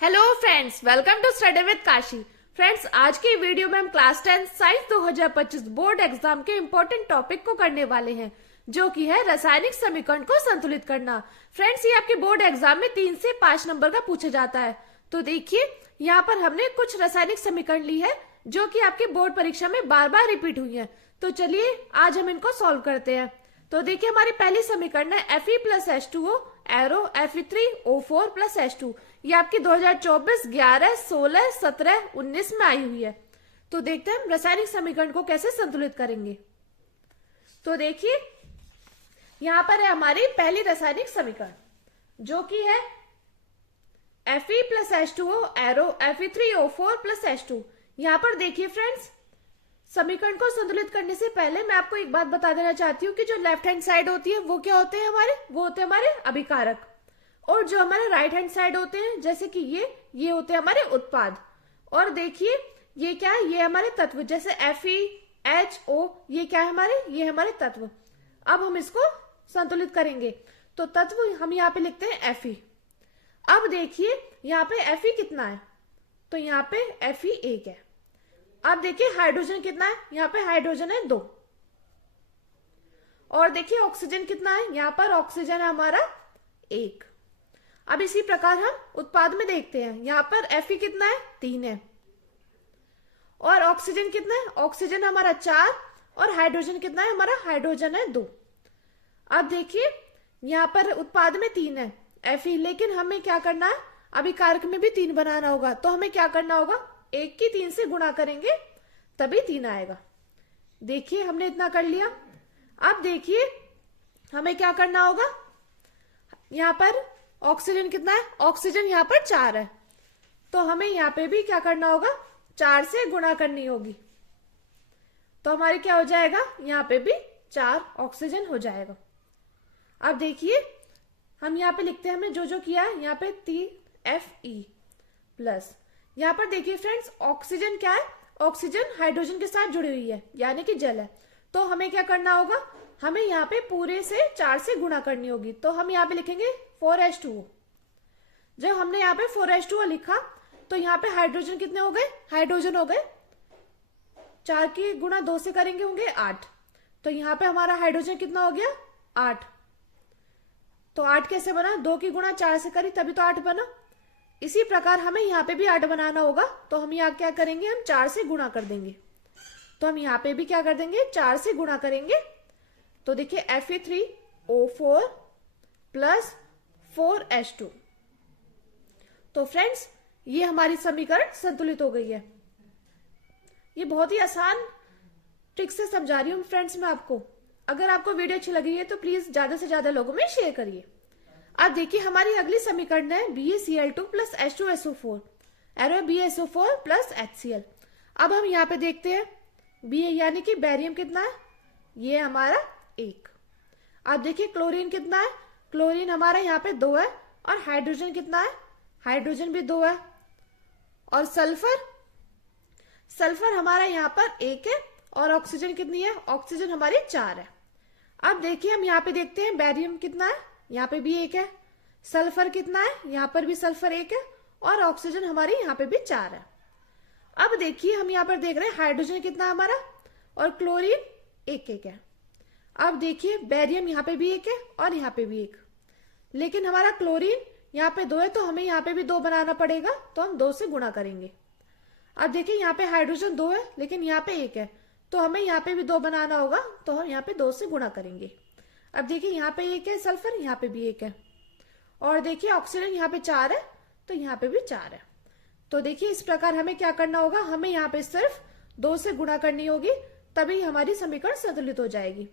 Hello friends, welcome to study with Kashi. Friends, आज की video में हम क्लास 10 साइंस 2025 बोर्ड एग्जाम के इम्पोर्टेंट टॉपिक को करने वाले हैं, जो कि है रासायनिक समीकरण को संतुलित करना। फ्रेंड्स, ये आपके बोर्ड एग्जाम में 3 से 5 नंबर का पूछा जाता है। तो देखिए, यहाँ पर हमने कुछ रासायनिक समीकरण ली है जो कि आपके बोर्ड परीक्षा में बार बार रिपीट हुई है। तो चलिए आज हम इनको सॉल्व करते हैं। तो देखिए, हमारी पहली समीकरण है Fe plus H2O arrow Fe3O4 plus H2। ये आपकी 2024, 11, 16, 17, 19 में आई हुई है। तो देखते हैं हम रासायनिक समीकरण को कैसे संतुलित करेंगे। तो देखिए, यहां पर है हमारी पहली रासायनिक समीकरण जो कि है Fe plus H2O arrow Fe3O4 plus H2। यहां पर देखिए फ्रेंड्स, समीकरण को संतुलित करने से पहले मैं आपको एक बात बता देना चाहती हूँ कि जो लेफ्ट हैंड साइड होती है वो क्या होते हैं हमारे, वो होते हैं हमारे अभिकारक, और जो हमारे राइट हैंड साइड होते हैं जैसे कि ये होते हैं हमारे उत्पाद। और देखिए ये क्या है, ये हमारे तत्व, जैसे FeHO, ये क्या है हमारे, ये हमारे तत्व। अब हम इसको संतुलित करेंगे तो तत्व हम यहाँ पे लिखते हैं Fe। अब देखिए यहाँ पे Fe कितना है, तो यहाँ पे Fe 1 है। अब देखिए हाइड्रोजन कितना है, यहाँ पे हाइड्रोजन है 2। और देखिए ऑक्सीजन कितना है, यहाँ पर ऑक्सीजन है हमारा 1। अब इसी प्रकार हम उत्पाद में देखते हैं, यहाँ पर Fe कितना है, 3 है। और ऑक्सीजन कितना है, ऑक्सीजन हमारा 4, और हाइड्रोजन कितना है हमारा, हाइड्रोजन है 2। अब देखिए यहाँ पर उत्पाद में 3 है Fe, लेकिन हमें क्या करना है, अभिकारक में भी 3 बनाना होगा। तो हमें क्या करना होगा, 1 की 3 से गुणा करेंगे तभी 3 आएगा। देखिए हमने इतना कर लिया। अब देखिए हमें क्या करना होगा, यहाँ पर ऑक्सीजन कितना है, ऑक्सीजन यहाँ पर 4 है, तो हमें यहाँ पे भी क्या करना होगा, 4 से गुणा करनी होगी। तो हमारे क्या हो जाएगा, यहाँ पे भी 4 ऑक्सीजन हो जाएगा। अब देखिए हम यहाँ पे लिखते हैं, हमने जो जो किया है, यहाँ पे 3 Fe प्लस, यहाँ पर देखिए फ्रेंड्स ऑक्सीजन क्या है, ऑक्सीजन हाइड्रोजन के साथ जुड़ी हुई है यानी कि जल है। तो हमें क्या करना होगा, हमें यहाँ पे पूरे से 4 से गुणा करनी होगी। तो हम यहाँ पे लिखेंगे 4H2O। जब हमने यहाँ पे 4H2O लिखा तो यहाँ पे हाइड्रोजन कितने हो गए, हाइड्रोजन हो गए 4 की गुणा 2 से करेंगे होंगे 8। तो यहाँ पे हमारा हाइड्रोजन कितना हो गया, 8। तो 8 कैसे बना, 2 की गुणा 4 से करी तभी तो 8 बना। इसी प्रकार हमें यहाँ पे भी 8 बनाना होगा। तो हम यहाँ क्या करेंगे, हम 4 से गुणा कर देंगे। तो हम यहाँ पे भी क्या कर देंगे, 4 से गुणा करेंगे। तो देखिए Fe3O4 प्लस 4H2। तो फ्रेंड्स ये हमारी समीकरण संतुलित हो गई है। ये बहुत ही आसान ट्रिक से समझा रही हूँ फ्रेंड्स मैं आपको। अगर आपको वीडियो अच्छी लगी है तो प्लीज ज्यादा से ज्यादा लोगों में शेयर करिए। अब देखिए हमारी अगली समीकरण है BaCl2 plus H2SO4 arrow BaSO4 plus HCl। अब हम यहाँ पे देखते हैं Ba यानी कि बैरियम कितना है, ये हमारा 1। अब देखिए क्लोरीन कितना है, क्लोरीन हमारा यहाँ पे 2 है, और हाइड्रोजन कितना है, हाइड्रोजन भी 2 है। और सल्फर, सल्फर हमारा यहाँ पर 1 है, और ऑक्सीजन कितनी है, ऑक्सीजन हमारी 4 है। अब देखिए हम यहाँ पे देखते हैं बैरियम कितना है, यहाँ पे भी 1 है। सल्फर कितना है, यहाँ पर भी सल्फर 1 है, और ऑक्सीजन हमारी यहाँ पे भी 4 है। अब देखिए हम यहाँ पर देख रहे हैं हाइड्रोजन कितना है हमारा, और क्लोरीन 1 है। अब देखिए बैरियम यहाँ पे भी 1 है, और यहाँ पे भी 1, लेकिन हमारा क्लोरीन यहाँ पे 2 है, तो हमें यहाँ पे भी 2 बनाना पड़ेगा। तो हम 2 से गुणा करेंगे। अब देखिए यहाँ पे हाइड्रोजन 2 है, लेकिन यहाँ पे 1 है, तो हमें यहाँ पे भी 2 बनाना होगा। तो हम यहाँ पे 2 से गुणा करेंगे। अब देखिए यहाँ पे 1 है सल्फर, यहाँ पे भी 1 है, और देखिए ऑक्सीजन यहाँ पे 4 है, तो यहाँ पे भी 4 है। तो देखिए इस प्रकार हमें क्या करना होगा, हमें यहाँ पे सिर्फ 2 से गुणा करनी होगी, तभी हमारी समीकरण संतुलित हो जाएगी।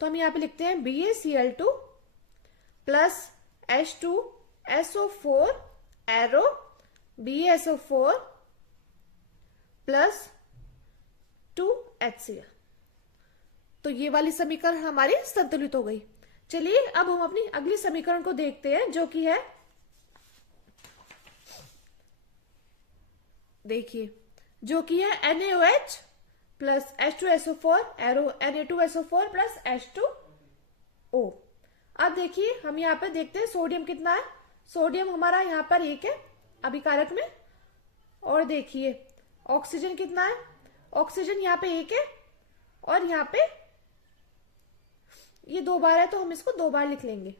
तो हम यहाँ पे लिखते हैं BaCl2 plus H2SO4 arrow BaSO4 plus 2HCl। तो ये वाली समीकरण हमारी संतुलित हो गई। चलिए अब हम अपनी अगली समीकरण को देखते हैं, जो कि है, देखिए जो कि है NaOH plus H2SO4 arrow Na2SO4 plus H2O। अब देखिए हम यहाँ पे देखते हैं सोडियम कितना है, सोडियम हमारा यहाँ पर 1 है। अभिकारक में। और देखिए ऑक्सीजन कितना है, ऑक्सीजन यहाँ पे 1 है और यहाँ पे ये 2 बार है तो हम इसको 2 बार लिख लेंगे।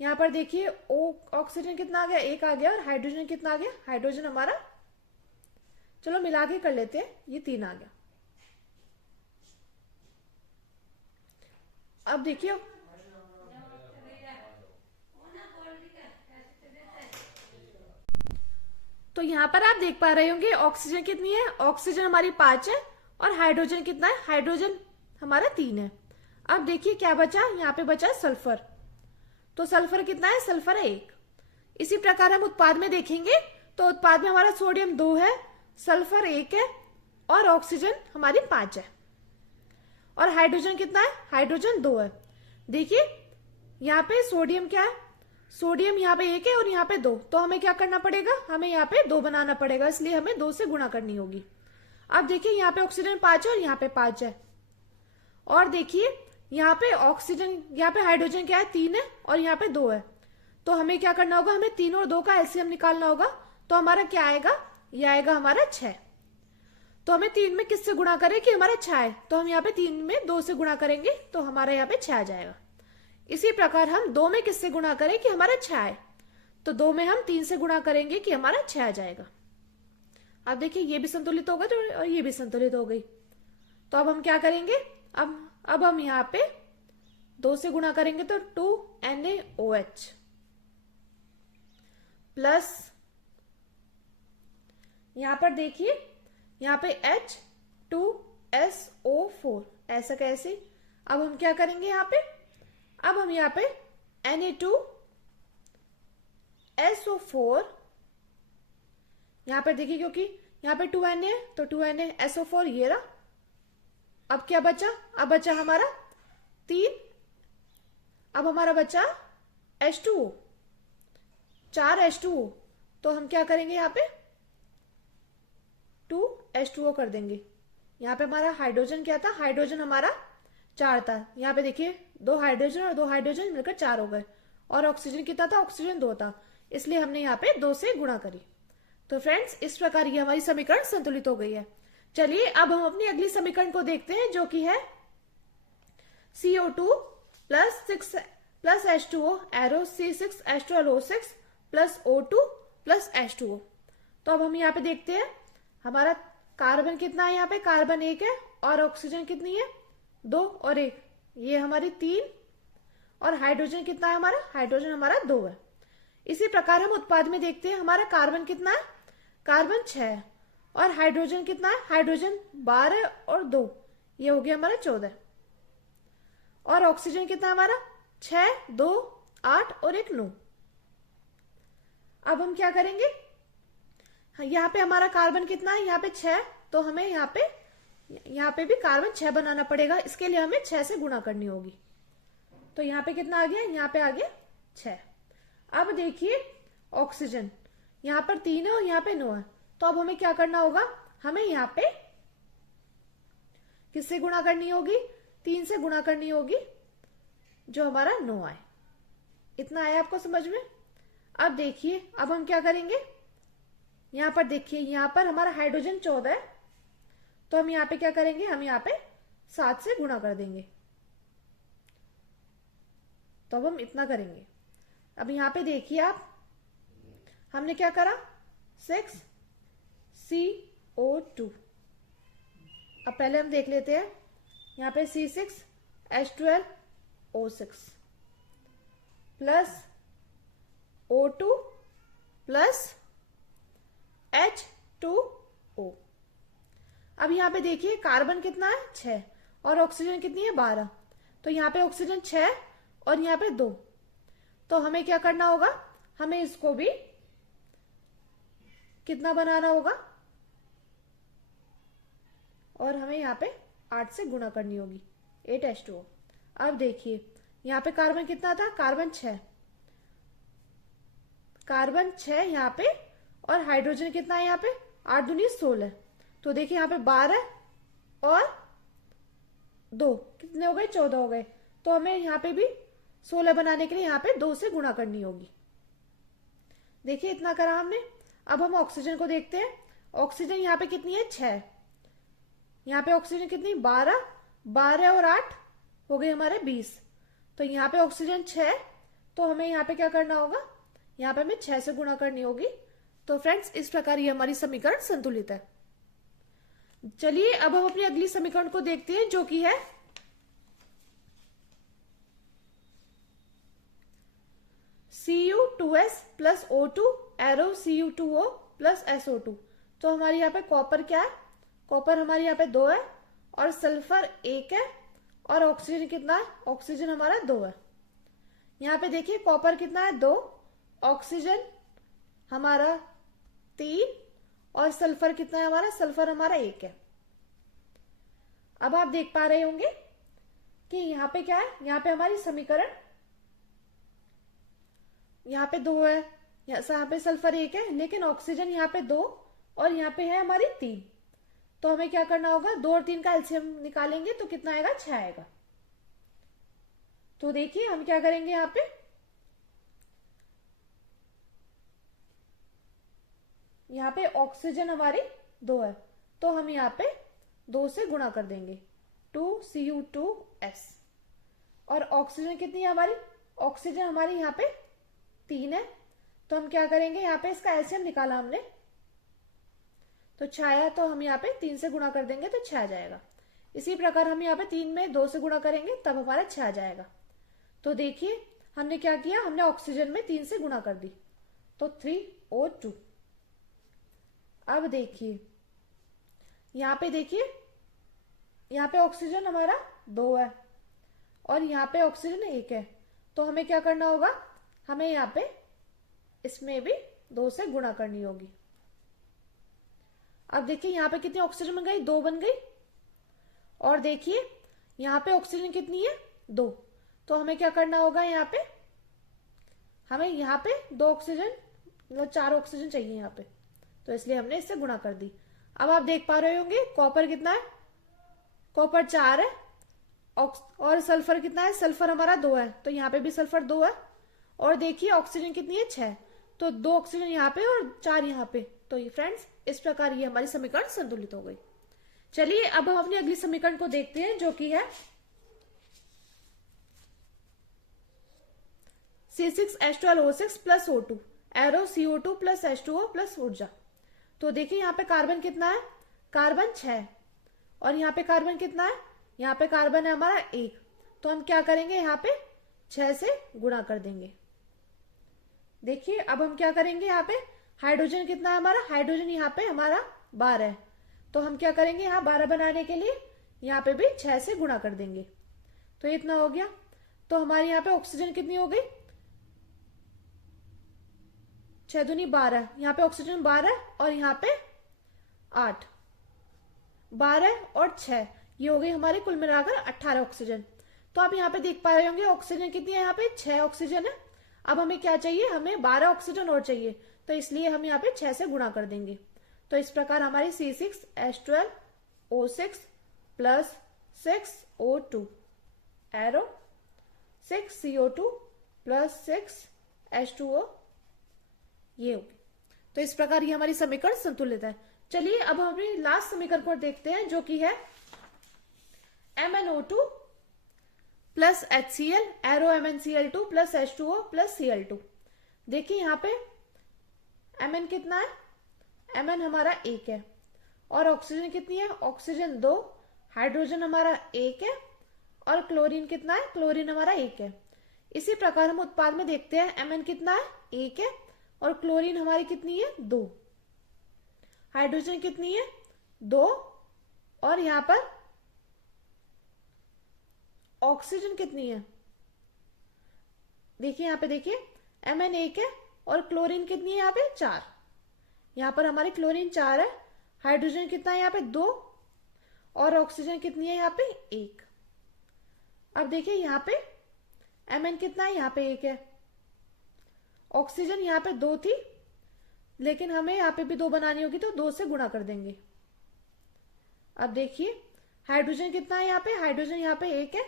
यहाँ पर देखिए ऑक्सीजन कितना आ गया, 1 आ गया, और हाइड्रोजन कितना आ गया, हाइड्रोजन हमारा, चलो मिला के कर लेते हैं, ये 3 आ गया। अब देखिए तो यहाँ पर आप देख पा रहे होंगे ऑक्सीजन कितनी है, ऑक्सीजन हमारी 5 है और हाइड्रोजन कितना है, हाइड्रोजन हमारा 3 है। अब देखिए क्या बचा, यहाँ पे बचा सल्फर, तो सल्फर कितना है, सल्फर है 1। इसी प्रकार हम उत्पाद में देखेंगे तो उत्पाद में हमारा सोडियम 2 है, सल्फर 1 है और ऑक्सीजन हमारी 5 है। और हाइड्रोजन कितना है, हाइड्रोजन 2 है। देखिए यहाँ पे सोडियम क्या है, सोडियम यहाँ पे 1 है और यहाँ पे 2, तो हमें क्या करना पड़ेगा, हमें यहाँ पे 2 बनाना पड़ेगा, इसलिए हमें 2 से गुणा करनी होगी। अब देखिए यहाँ पे ऑक्सीजन 5 है और यहाँ पे 5 है। और देखिए यहाँ पे ऑक्सीजन, यहाँ पे हाइड्रोजन क्या है, 3 है और यहाँ पे 2 है, तो हमें क्या करना होगा, हमें 3 और 2 का एलसीएम निकालना होगा। तो हमारा क्या आएगा, ये आएगा हमारा 6। तो हमें 3 में किससे गुणा करें कि हमारा 6 है, तो हम यहाँ पे 3 में 2 से गुणा करेंगे तो हमारा यहाँ पे 6 आ जाएगा। इसी प्रकार हम 2 में किससे गुणा करें कि हमारा 6 है, तो 2 में हम 3 से गुणा करेंगे कि हमारा 6 आ जाएगा। अब देखिए ये भी संतुलित हो गए और ये भी संतुलित हो गई। तो अब हम क्या करेंगे, अब हम यहाँ पे 2 से गुणा करेंगे तो 2NaOH प्लस यहाँ पर देखिए यहाँ पे H2SO4, ऐसा कैसे। अब हम क्या करेंगे यहाँ पे, अब हम यहाँ पे Na2SO4, यहाँ पर देखिए क्योंकि यहाँ पे 2Na है तो 2NaSO4 ये रहा। अब क्या बचा, अब बचा हमारा 3, अब हमारा बचा H2O, 4 H2O, तो हम क्या करेंगे यहाँ पे 2H2O कर देंगे। यहाँ पे हमारा हाइड्रोजन क्या था, हाइड्रोजन हमारा 4 था, यहाँ पे देखिए 2 हाइड्रोजन और 2 हाइड्रोजन मिलकर 4 हो गए। और ऑक्सीजन कितना था, ऑक्सीजन 2 था, इसलिए हमने यहाँ पे 2 से गुणा करी। तो फ्रेंड्स इस प्रकार ये हमारी समीकरण संतुलित हो गई है। चलिए अब हम अपनी अगली समीकरण को देखते हैं जो कि है CO2 plus 6 plus H2O arrow C6H12O6 plus O2 plus H2O। तो अब हम यहाँ पे देखते हैं हमारा कार्बन कितना है, यहाँ पे कार्बन 1 है और ऑक्सीजन कितनी है 2 और 1, ये हमारी 3, और हाइड्रोजन कितना है हमारा, हाइड्रोजन हमारा 2 है। इसी प्रकार हम उत्पाद में देखते हैं हमारा कार्बन कितना है, कार्बन 6 है और हाइड्रोजन कितना है, हाइड्रोजन 12 और 2, ये हो गया हमारा 14। और ऑक्सीजन कितना है हमारा 6, 2, 8 और 1 9। अब हम क्या करेंगे, यहाँ पे हमारा कार्बन कितना है, यहाँ पे 6, तो हमें यहाँ पे भी कार्बन 6 बनाना पड़ेगा, इसके लिए हमें 6 से गुणा करनी होगी। तो यहाँ पे कितना आ गया, यहाँ पे आ गया 6। अब देखिए ऑक्सीजन यहाँ पर 3 है और यहाँ पे 9 है, तो अब हमें क्या करना होगा, हमें यहाँ पे किससे गुणा करनी होगी, 3 से गुणा करनी होगी, जो हमारा 9 आए। इतना आया आपको समझ में। अब देखिए अब हम क्या करेंगे, यहाँ पर देखिए यहाँ पर हमारा हाइड्रोजन 14 है, तो हम यहाँ पे क्या करेंगे, हम यहाँ पे 7 से गुणा कर देंगे, तो अब हम इतना करेंगे। अब यहाँ पे देखिए आप, हमने क्या करा 6CO2। अब पहले हम देख लेते हैं, यहाँ पे C6H12O6 plus O2 plus H2O। अब यहाँ पे देखिए कार्बन कितना है 6 और ऑक्सीजन कितनी है 12, तो यहाँ पे ऑक्सीजन 6 और यहाँ पे 2, तो हमें क्या करना होगा, हमें इसको भी कितना बनाना होगा और हमें यहाँ पे 8 से गुणा करनी होगी, 8H2O। अब देखिए यहाँ पे कार्बन कितना था, कार्बन 6, कार्बन 6 यहाँ पे, और हाइड्रोजन कितना है यहाँ पे 8 दूनी 16, तो देखिए यहाँ पे 12 और 2 कितने हो गए, 14 हो गए, तो हमें यहाँ पे भी 16 बनाने के लिए यहाँ पे 2 से गुणा करनी होगी। देखिए इतना करा हमने। अब हम ऑक्सीजन को देखते हैं। ऑक्सीजन यहाँ पे कितनी है? 6। यहाँ पे ऑक्सीजन कितनी? 12। 12 और 8 हो गए हमारे 20। तो यहाँ पे ऑक्सीजन 6, तो हमें यहाँ पे क्या करना होगा? यहाँ पे हमें 6 से गुणा करनी होगी। तो फ्रेंड्स, इस प्रकार ये हमारी समीकरण संतुलित है। चलिए अब हम अपनी अगली समीकरण को देखते हैं, जो कि है Cu2s plus O2 arrow Cu2O plus SO2। तो हमारे यहाँ पे कॉपर क्या है? कॉपर हमारे यहाँ पे 2 है और सल्फर 1 है और ऑक्सीजन कितना है? ऑक्सीजन हमारा 2 है। यहाँ पे देखिए कॉपर कितना है? 2, ऑक्सीजन हमारा 3 और सल्फर कितना है हमारा? सल्फर हमारा 1 है। अब आप देख पा रहे होंगे कि यहाँ पे क्या है? यहाँ पे हमारी समीकरण, यहाँ पे 2 है, यहाँ पे सल्फर 1 है, लेकिन ऑक्सीजन यहाँ पे 2 और यहाँ पे है हमारी 3। तो हमें क्या करना होगा? 2 और 3 का एलसीएम निकालेंगे तो कितना आएगा? 6 आएगा। तो देखिए हम क्या करेंगे, यहाँ पे ऑक्सीजन हमारी 2 है, तो हम यहाँ पे 2 से गुणा कर देंगे, 2Cu2s। और ऑक्सीजन कितनी है हमारी? ऑक्सीजन हमारी यहाँ पे 3 है, तो हम क्या करेंगे? यहाँ पे इसका एलसीएम निकाला हमने तो 6 आया, तो हम यहाँ पे 3 से गुणा कर देंगे तो 6 आ जाएगा। इसी प्रकार हम यहाँ पे 3 में 2 से गुणा करेंगे तब हमारा 6 आ जाएगा। तो देखिए हमने क्या किया? हमने ऑक्सीजन में 3 से गुणा कर दी, तो 3O2। अब देखिए यहाँ पे, देखिए यहाँ पे ऑक्सीजन हमारा 2 है और यहाँ पे ऑक्सीजन 1 है, तो हमें क्या करना होगा? हमें यहाँ पे इसमें भी 2 से गुणा करनी होगी। अब देखिए यहाँ पे कितनी ऑक्सीजन बन गई? 2 बन गई। और देखिए यहाँ पे ऑक्सीजन कितनी है? 2। तो हमें क्या करना होगा? यहाँ पे हमें यहाँ पे 2 ऑक्सीजन, मतलब 4 ऑक्सीजन चाहिए यहाँ पे, तो इसलिए हमने इससे गुणा कर दी। अब आप देख पा रहे होंगे कॉपर कितना है? कॉपर 4 है और सल्फर कितना है? सल्फर हमारा 2 है, तो यहाँ पे भी सल्फर 2 है। और देखिए ऑक्सीजन कितनी है? 6, तो 2 ऑक्सीजन यहाँ पे और 4 यहाँ पे। तो ये फ्रेंड्स, इस प्रकार ये हमारी समीकरण संतुलित हो गई। चलिए अब हम अपनी अगली समीकरण को देखते हैं, जो कि है C6H12O6 plus O2 arrow CO2 plus H2O plus ऊर्जा। तो देखिए यहाँ पे कार्बन कितना है? कार्बन 6 और यहाँ पे कार्बन कितना है? यहाँ पे कार्बन है हमारा 1। तो हम क्या करेंगे? यहाँ पे 6 से गुणा कर देंगे। देखिए अब हम क्या करेंगे? यहाँ पे हाइड्रोजन कितना है हमारा? हाइड्रोजन यहाँ पे हमारा 12 है, तो हम क्या करेंगे? यहाँ 12 बनाने के लिए यहाँ पे भी 6 से गुणा कर देंगे, तो इतना हो गया। तो हमारे यहाँ पे ऑक्सीजन कितनी हो गई? 6 दूनी 12, यहाँ पे ऑक्सीजन 12 और यहाँ पे 8, 12 और 6, ये हो गई हमारे कुल मिलाकर 18 ऑक्सीजन। तो आप यहाँ पे देख पा रहे होंगे ऑक्सीजन कितनी है? यहाँ पे 6 ऑक्सीजन है। अब हमें क्या चाहिए? हमें 12 ऑक्सीजन और चाहिए, तो इसलिए हम यहाँ पे 6 से गुणा कर देंगे। तो इस प्रकार हमारी C6H12O6 plus 6O2 arrow 6CO2 plus 6H2O ये होगी। तो इस प्रकार ये हमारी समीकरण संतुलित है। चलिए अब हम अपनी लास्ट समीकरण को देखते हैं, जो कि है MnO2 plus HCl arrow MnCl2 plus H2O plus Cl2। देखिए यहाँ पे Mn कितना है? Mn हमारा 1 है और ऑक्सीजन कितनी है? ऑक्सीजन 2, हाइड्रोजन हमारा 1 है और क्लोरीन कितना है? क्लोरीन हमारा 1 है। इसी प्रकार हम उत्पाद में देखते हैं Mn कितना है? 1 है और क्लोरीन हमारी कितनी है? 2। हाइड्रोजन कितनी है? 2 और यहाँ पर ऑक्सीजन कितनी है? देखिए यहाँ पे, देखिए Mn 1 है और क्लोरीन कितनी है? यहाँ पे 4। यहाँ पर हमारी क्लोरीन 4 है, हाइड्रोजन कितना है? यहाँ पे 2 और ऑक्सीजन कितनी है? यहाँ पे 1। अब देखिए यहाँ पे Mn कितना है? यहाँ पे 1 है, ऑक्सीजन यहाँ पे 2 थी, लेकिन हमें यहाँ पे भी 2 बनानी होगी, तो 2 से गुणा कर देंगे। अब देखिए हाइड्रोजन कितना है? यहाँ पे हाइड्रोजन यहाँ पे 1 है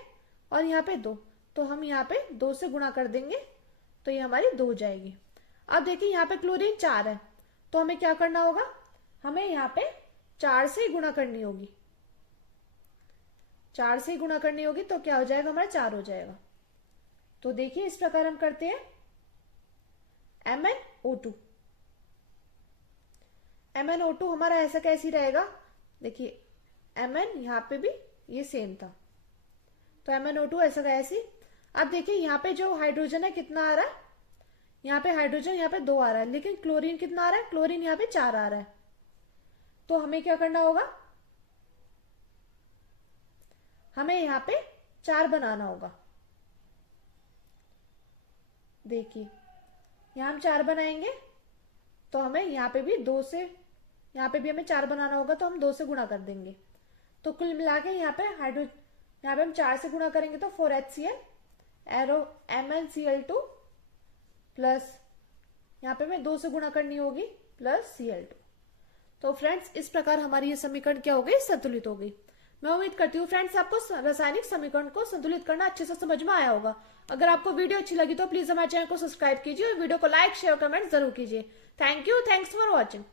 और यहाँ पे 2, तो हम यहाँ पे 2 से गुणा कर देंगे, तो ये हमारी 2 हो जाएगी। अब देखिए यहाँ पे क्लोरीन 4 है, तो तो हमें क्या करना होगा, हमें यहाँ पे 4 से गुणा करनी होगी। 4 से गुणा करनी होगी तो क्या हो जाएगा, हमारा 4 हो जाएगा। तो देखिए इस प्रकार हम करते हैं MnO2। MnO2 हमारा ऐसा कैसी रहेगा, देखिए Mn यहाँ पे भी ये सेम था, तो MnO2 ऐसा का ऐसी। अब देखिए यहाँ पे जो हाइड्रोजन है कितना आ रहा है, यहाँ पे हाइड्रोजन यहाँ पे 2 आ रहा है, लेकिन क्लोरीन कितना आ रहा है, क्लोरीन यहाँ पे 4 आ रहा है। तो हमें क्या करना होगा, हमें यहाँ पे 4 बनाना होगा। देखिए यहाँ हम 4 बनाएंगे तो हमें यहाँ पे भी 2 से, यहाँ पे भी हमें 4 बनाना होगा, तो हम 2 से गुणा कर देंगे। तो कुल मिला के यहाँ पे यहाँ पे हम 4 से गुणा करेंगे तो 4HCl एरो MnCl2 प्लस यहाँ पे हमें 2 से गुणा करनी होगी प्लस Cl2। तो फ्रेंड्स इस प्रकार हमारी ये समीकरण क्या हो गई, संतुलित हो गई। मैं उम्मीद करती हूँ फ्रेंड्स आपको रासायनिक समीकरण को संतुलित करना अच्छे से समझ में आया होगा। अगर आपको वीडियो अच्छी लगी तो प्लीज हमारे चैनल को सब्सक्राइब कीजिए और वीडियो को लाइक शेयर कमेंट जरूर कीजिए। Thank you, thanks for watching.